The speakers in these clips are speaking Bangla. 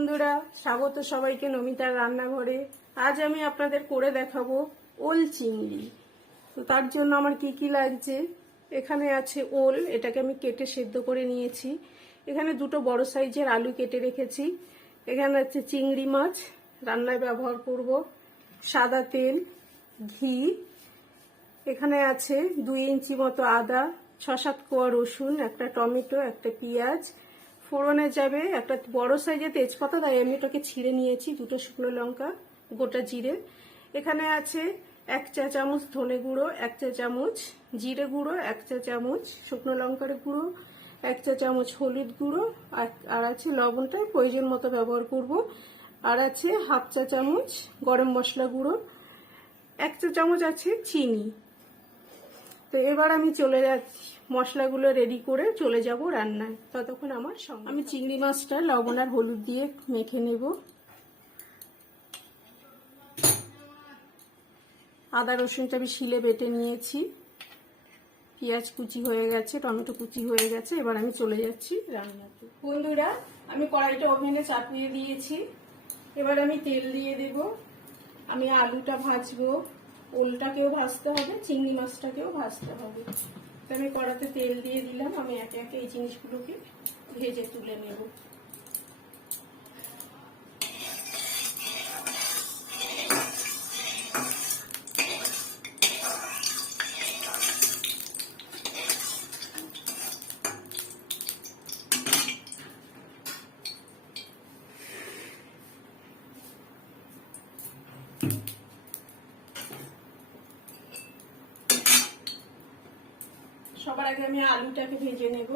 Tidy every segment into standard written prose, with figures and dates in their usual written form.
বন্ধুরা, স্বাগত সবাইকে নমিতার রান্নাঘরে। আজ আমি আপনাদের করে দেখাবো ওল চিংড়ি। তো তার জন্য আমার কি কি লাগছে, এখানে আছে ওল, এটাকে আমি কেটে সেদ্ধ করে নিয়েছি। এখানে দুটো বড় সাইজের আলু কেটে রেখেছি। এখানে আছে চিংড়ি মাছ, রান্নায় ব্যবহার করব। সাদা তেল, ঘি, এখানে আছে 2 ইঞ্চি মতো আদা, 6-7 কোয়া রসুন, একটা টমেটো, একটা পেঁয়াজ। ফোড়নে যাবে একটা বড় সাইজের তেজপাতা, তাই আমি ওটাকে ছিঁড়ে নিয়েছি, 2টো শুকনো লঙ্কা, গোটা জিরে। এখানে আছে 1 চা চামচ ধনে গুঁড়ো, 1 চা চামচ জিরে গুঁড়ো, 1 চা চামচ শুকনো লঙ্কার গুঁড়ো, 1 চা চামচ হলুদ গুঁড়ো, আর আছে লবণটা প্রয়োজন মতো ব্যবহার করব। আর আছে 1/2 চা চামচ গরম মশলা গুঁড়ো, 1 চা চামচ আছে চিনি। তো এবার আমি চলে যাচ্ছি, মশলাগুলো রেডি করে চলে যাব রান্নায়। ততক্ষণ আমার সঙ্গে আমি চিংড়ি মাছটা লবণ আর হলুদ দিয়ে মেখে নেব। আদা রসুনটা আমি শিলে বেটে নিয়েছি, পেঁয়াজ কুচি হয়ে গেছে, টমেটো কুচি হয়ে গেছে। এবার আমি চলে যাচ্ছি রান্নাতে। বন্ধুরা, আমি কড়াইটা ওভেনে চাপিয়ে দিয়েছি। এবার আমি তেল দিয়ে দেব। আমি আলুটা ভাজবো, ওলটাকেও ভাজতে হবে, চিংড়ি মাছটাকেও ভাজতে হবে। তো আমি কড়াতে তেল দিয়ে দিলাম। আমি একে একে এই জিনিসগুলোকে ভেজে তুলে নেব। সবার আগে আমি আলুটাকে ভেজে নেব।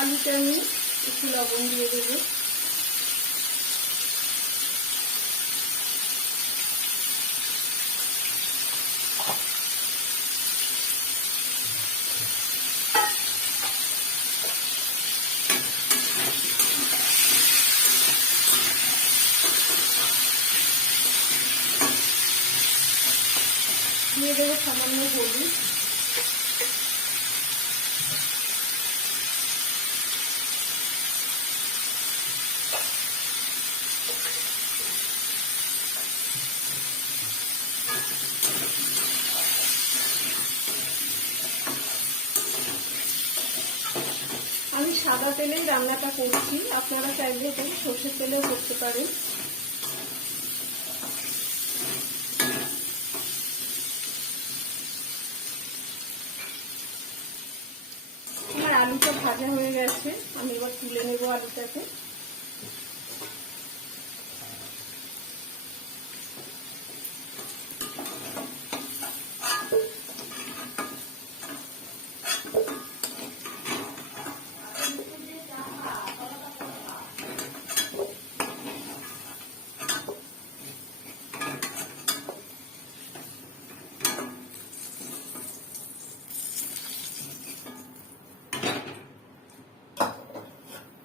আলুতে আমি একটু লবণ দিয়ে দেবো। দিয়ে দেবো সামান্য হলুদ। আমি সাদা তেলেই রান্নাটা করছি, আপনারা চাইলে এটা সরষের তেলেও করতে পারেন। আমার আলুটা ভাজা হয়ে গেছে, আমি এবার তুলে নেব আলুটাকে।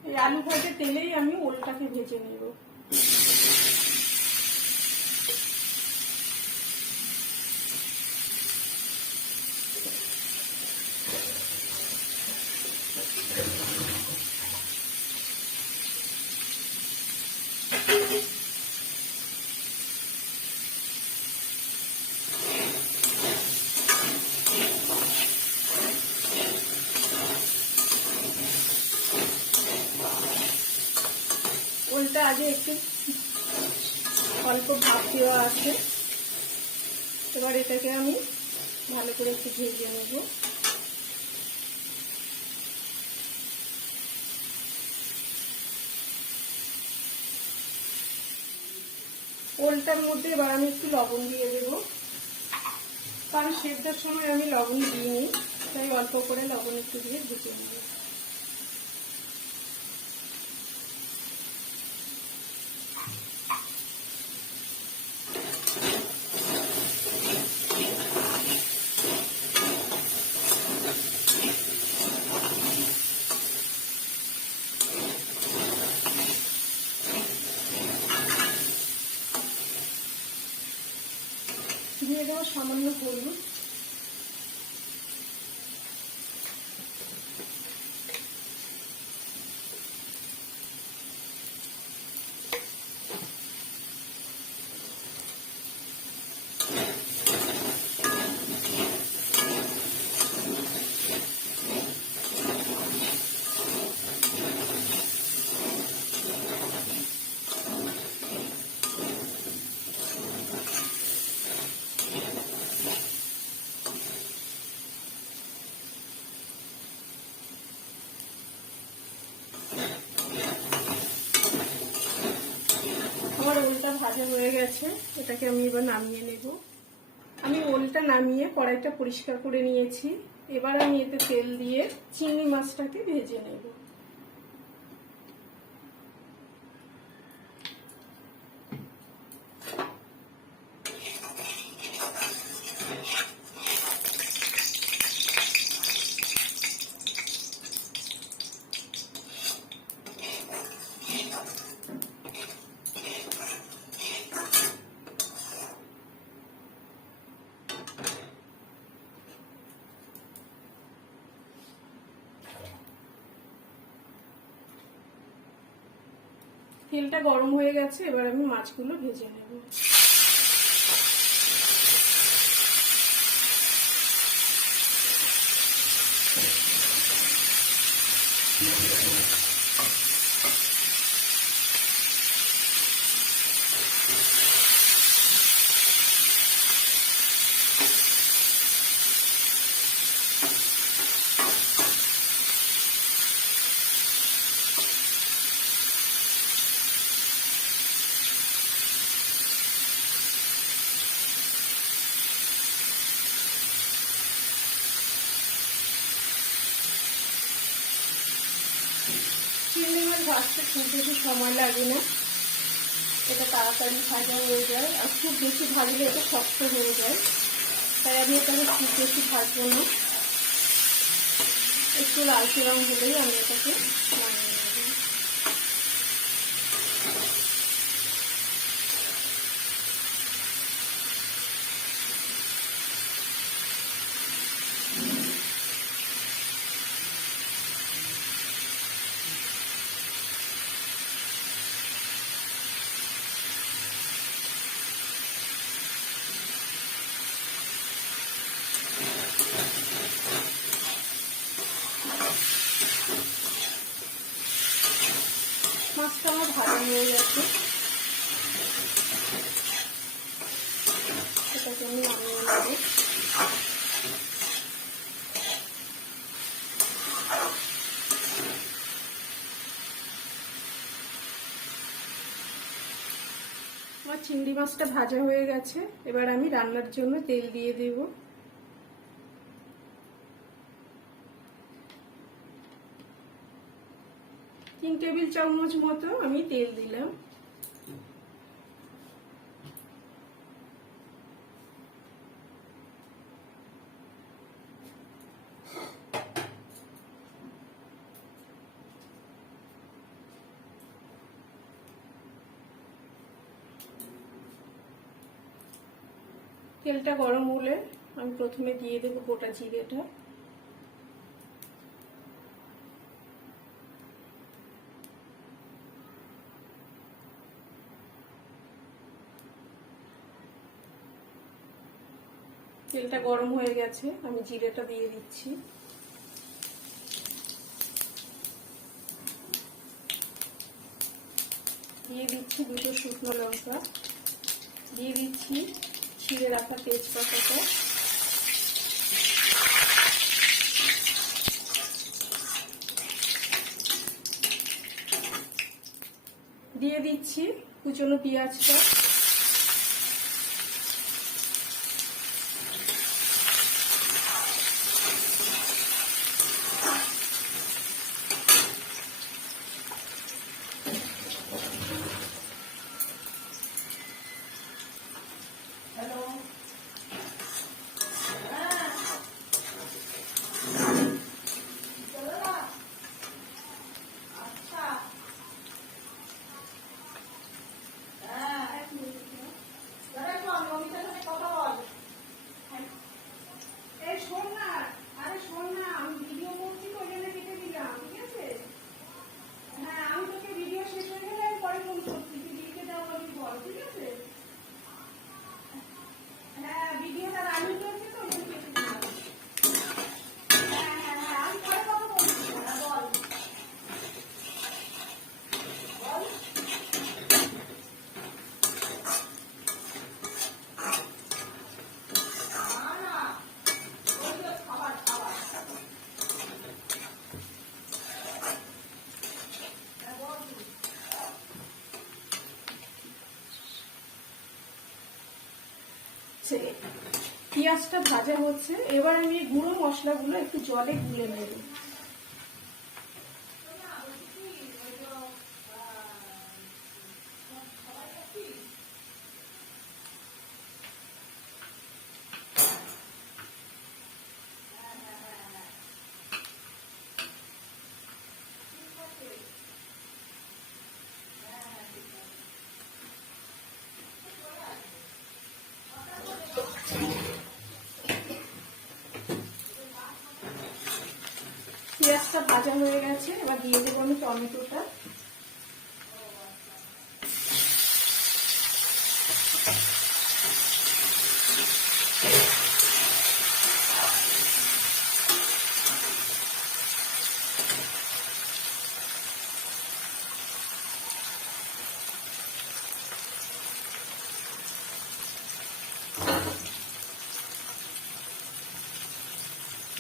এই আলু ভাজা তেলেই আমি ওলটাকে ভেজে নেব। আগে একটু অল্প ভাপ দেওয়া আছে। এবার এটাকে আমি ভালো করে একটু ভেজে নেব। ওলটার মধ্যে এবার আমি একটু লবণ দিয়ে দেব, কারণ সেদ্ধর সময় আমি লবণ দিইনি, তাই অল্প করে লবণ একটু দিয়ে ভেজে নেব। দিয়ে দেবো সামান্য হলুদ, আমার ওলটা ভাজা হয়ে গেছে, এটাকে আমি এবার নামিয়ে নেব। আমি ওলটা নামিয়ে কড়াইটা পরিষ্কার করে নিয়েছি। এবার আমি এতে তেল দিয়ে চিংড়ি মাছটাকে ভেজে নেব। তেলটা গরম হয়ে গেছে, এবার আমি মাছগুলো ভেজে নেব। চিংড়ি মাছ ভাজতে খুব বেশি সময় লাগে না, এটা তাড়াতাড়ি ভাজা হয়ে যায়। আর খুব বেশি ভাজলে এটা শক্ত হয়ে যায়, তাই আমি এটাকে খুব বেশি ভাজবো না। একটু লালচে রং হলেই আমি এটাকে নামিয়ে নেব। মাছটা আমার ভাজা হয়ে গেছে, এটাকে আমি নামিয়ে নেব। আমার চিংড়ি মাছটা ভাজা হয়ে গেছে, এবার আমি রান্নার জন্য তেল দিয়ে দেব। 3 টেবিল চামচ মতো আমি তেল দিলাম। তেলটা গরম হলে আমি প্রথমে দিয়ে দেব গোটা জিরেটা, তেলটা গরম হয়ে গেছে, আমি জিরেটা দিয়ে দিচ্ছি। দিয়ে দিচ্ছি দুটো শুকনো লঙ্কা, দিয়ে দিচ্ছি ছিঁড়ে রাখা তেজপাতাটা, দিয়ে দিচ্ছি কুচনো পেঁয়াজটা, পেঁয়াজটা ভাজা হচ্ছে। এবার আমি গুঁড়ো মশলাগুলো একটু জলে গুলে নেব। পেঁয়াজটা ভাজা হয়ে গেছে, এবার দিয়ে দেবো আমি টমেটোটা,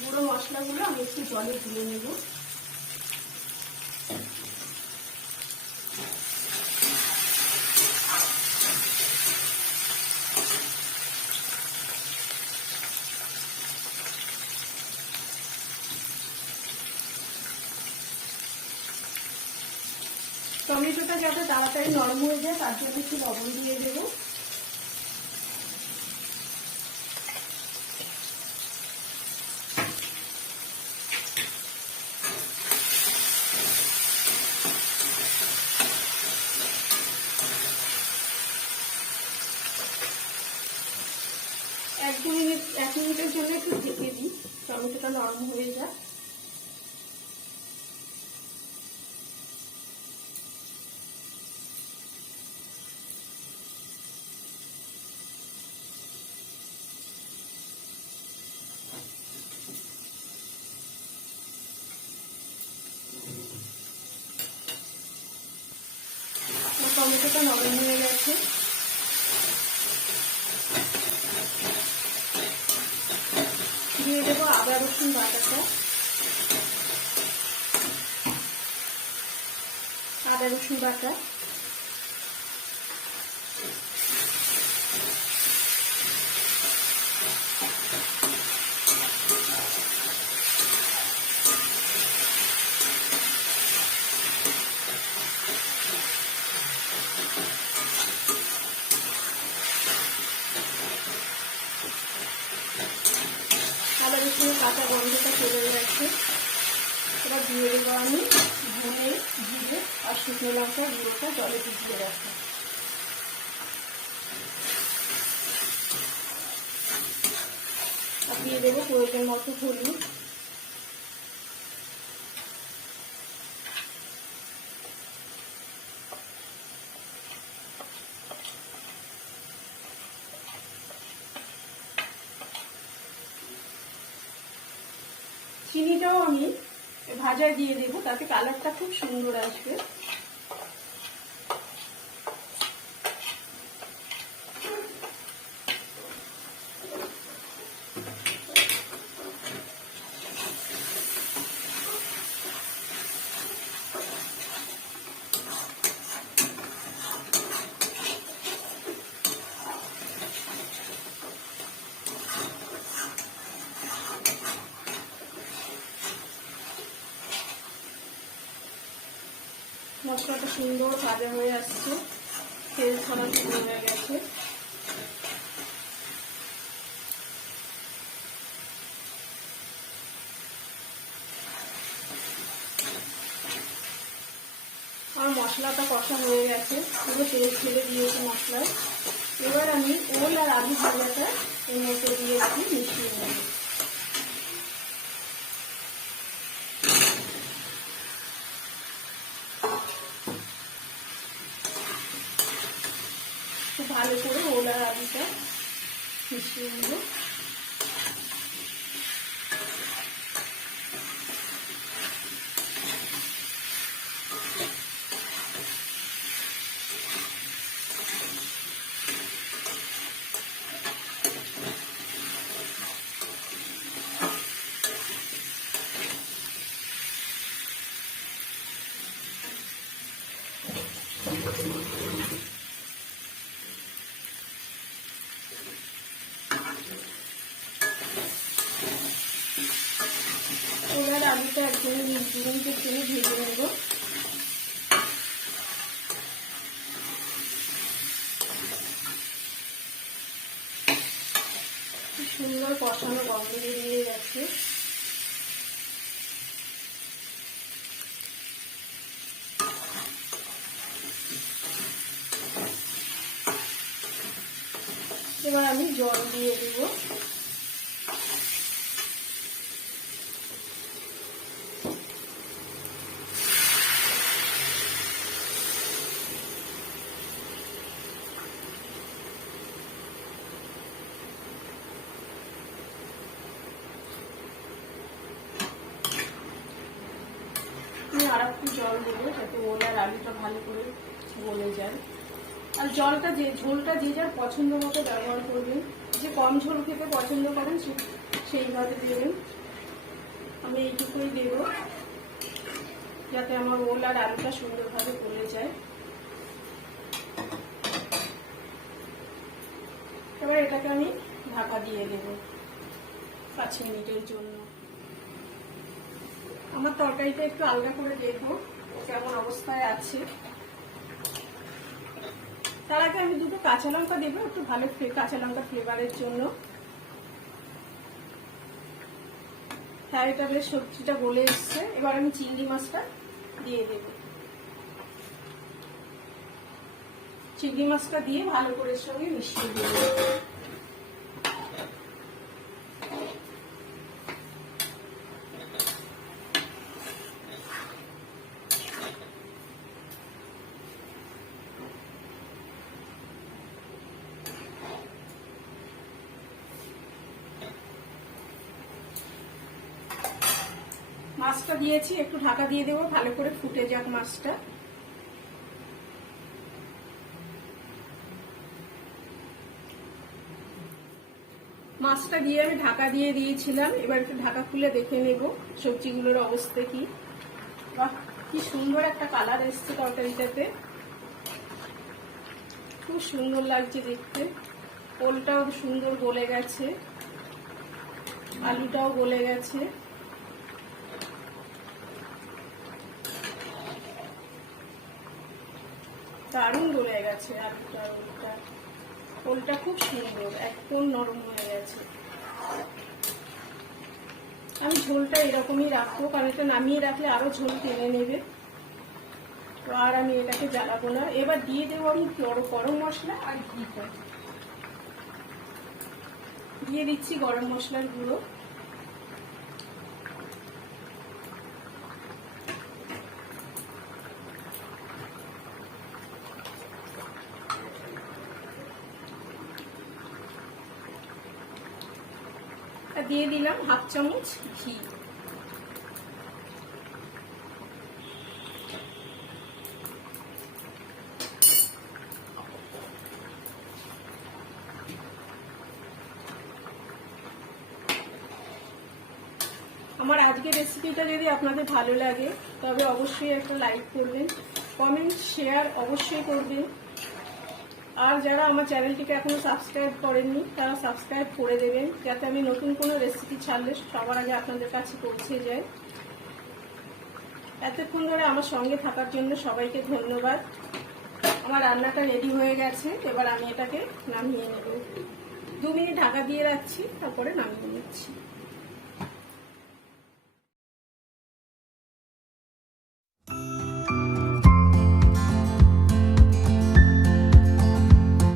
গুঁড়ো মশলাগুলো আমি একটু জলে ধুয়ে নেব। টমেটোটা যাতে তাড়াতাড়ি নরম হয়ে যায় তার জন্য একটু লবণ দিয়ে দেবো। এক মিনিটের জন্য একটু ঢেকে দিই, টমেটোটা নরম হয়ে যায়। টমেটোটা নরম হয়ে গেছে, দিয়ে দেবো আদা রসুন বাটাটা, আদা রসুন বাটা, আদা রসুনের কাঁচা গন্ধটা চলে যাচ্ছে। এবার দিয়ে দেবো আমি ধনে, জিরে আর শুকনো লঙ্কার গুঁড়োটা জলে ভিজিয়ে রাখা। আর দিয়ে দেবো প্রয়োজন মতো হলুদ, চিনিটাও আমি ভাজায় দিয়ে দেবো, তাতে কালারটা খুব সুন্দর আসবে। মশলাটা সুন্দর ভাজা হয়ে আসছে, তেল ছাড়া শুরু হয়ে গেছে। আমার মশলাটা কষা হয়ে গেছে, পুরো তেল ছেড়ে দিয়েছে মশলায়। এবার আমি ওল আর আলু ভাজাটা এর মধ্যে দিয়ে একটু মিশিয়ে নেব। খুব ভালো করে ওল আর আলুটা মিশিয়ে নেব। ওনার আলুটা একদম 2 মিনিটের জন্য ভেজে নেব। সুন্দর কষানো গন্ধ বেরিয়ে গেছে। এবার আমি জল দিয়ে দেব। আর একটু জল দেবো যাতে ওল আর আলুটা ভালো করে গলে যায়। আর জলটা ঝোলটা যে যার পছন্দ মতো ব্যবহার করবেন, যে কম ঝোল খেতে পছন্দ করেন সেইভাবে দেবেন। আমি এইটুকুই দেব যাতে আমার ওল আর আলুটা সুন্দরভাবে গলে যায়। এবার এটাকে আমি ঢাকা দিয়ে দেব 5 মিনিটের জন্য। আমার তরকারিটা একটু আলগা করে দেখবো কেমন অবস্থায় আছে। তার আগে আমি 2টো কাঁচা লঙ্কা দেবো, একটু ভালো কাঁচা লঙ্কা ফ্লেভারের জন্য। হ্যাঁ, এটা বেশ সবজিটা গলে এসছে। এবার আমি চিংড়ি মাছটা দিয়ে দেব। চিংড়ি মাছটা দিয়ে ভালো করে এর সঙ্গে মিশিয়ে দেব। মাছটা দিয়েছি, একটু ঢাকা দিয়ে দেবো, ভালো করে ফুটে যাক মাছটা। মাছটা দিয়ে আমি ঢাকা দিয়ে দিয়েছিলাম। এবার একটু ঢাকা খুলে দেখে নেব সবজিগুলোর অবস্থা কি। বাহ, কি সুন্দর একটা কালার এসছে তরকারিটাতে, খুব সুন্দর লাগছে দেখতে। ওলটাও সুন্দর গলে গেছে, আলুটাও গলে গেছে। দারুণ গলে গেছে আলুটা, ওলটা খুব সুন্দর, একদম নরম হয়ে গেছে। আমি ঝোলটা এরকমই রাখবো, কারণ এটা নামিয়ে রাখলে আরো ঝোল টেনে নেবে। তো আর আমি এটাকে জ্বালাবো না। এবার দিয়ে দেবো আমি গরম মশলা আর ঘিটা দিয়ে দিচ্ছি, গরম মশলার গুঁড়ো। দিয়ে দিলাম 1/2 চামচ ঘি। আমার আজকের রেসিপিটা যদি আপনাদের ভালো লাগে তবে অবশ্যই একটা লাইক করবেন, কমেন্ট শেয়ার অবশ্যই করবেন। আর যারা আমার চ্যানেলটিকে এখনো সাবস্ক্রাইব করেননি তারা সাবস্ক্রাইব করে দেবেন, যাতে আমি নতুন কোনো রেসিপি ছাড়লে সবার আগে আপনাদের কাছে পৌঁছে যায়। এতক্ষণ ধরে আমার সঙ্গে থাকার জন্য সবাইকে ধন্যবাদ। আমার রান্নাটা রেডি হয়ে গেছে, এবার আমি এটাকে নামিয়ে নেব। 2 মিনিট ঢাকা দিয়ে রাখছি, তারপরে নামিয়ে নিচ্ছি।